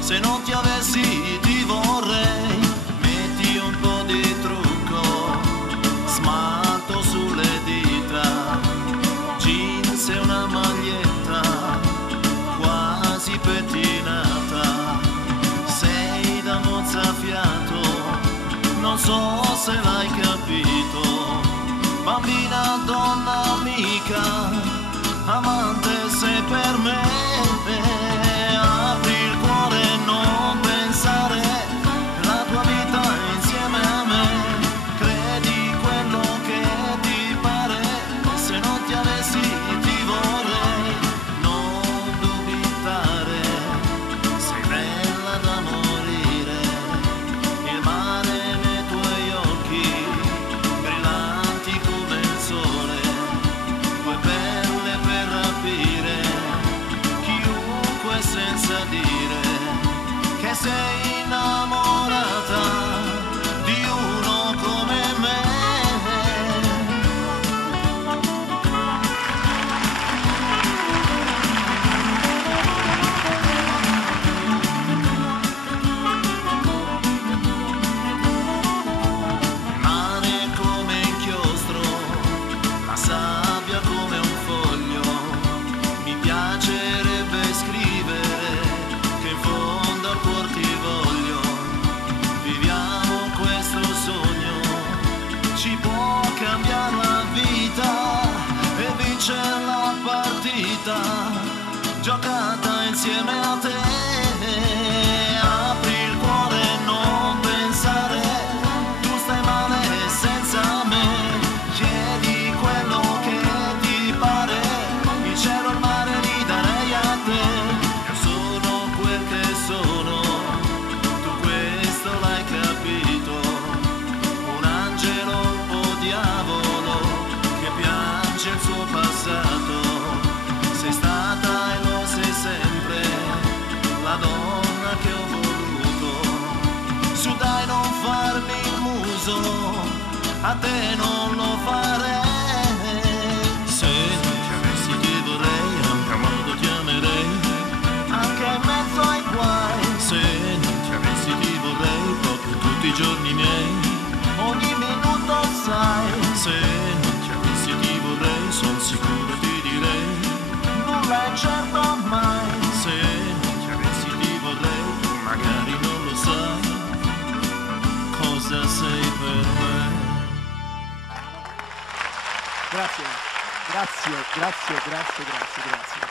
Se non ti avessi ti vorrei, metti un po' di trucco, smalto sulle dita, jeans e una maglietta quasi pettinata, sei da mozzafiato, non so se l'hai capito, bambina, donna, amica, amante sei per me. Senza dire che sei innamorata di uno come me. Mare come inchiostro, la sabbia come un foglio, mi piacerebbe scrivere che in fondo al cuor ti voglio, viviamo questo sogno, ci può cambiare la vita e vincere la partita, giocata insieme a te. Apri il cuore e non pensare, tu stai male senza me, chiedi quello che ti pare, il cielo e il mare li darei a te. Sono, tu questo l'hai capito, un angelo o diavolo che piange il suo passato, sei stata e lo sei sempre, la donna che ho voluto, su dai non farmi il muso, a te non lo farei, se non ti avessi ti vorrei, anche a modo ti amerei, anche in mezzo ai guai, se non ti avessi ti vorrei proprio tutti i giorni miei, ogni minuto sai, se non ti avessi ti vorrei, son sicuro ti direi, nulla è certo mai, se non ti avessi ti vorrei, magari non lo sai, cosa sei per me. Grazie, grazie, grazie, grazie, grazie, grazie.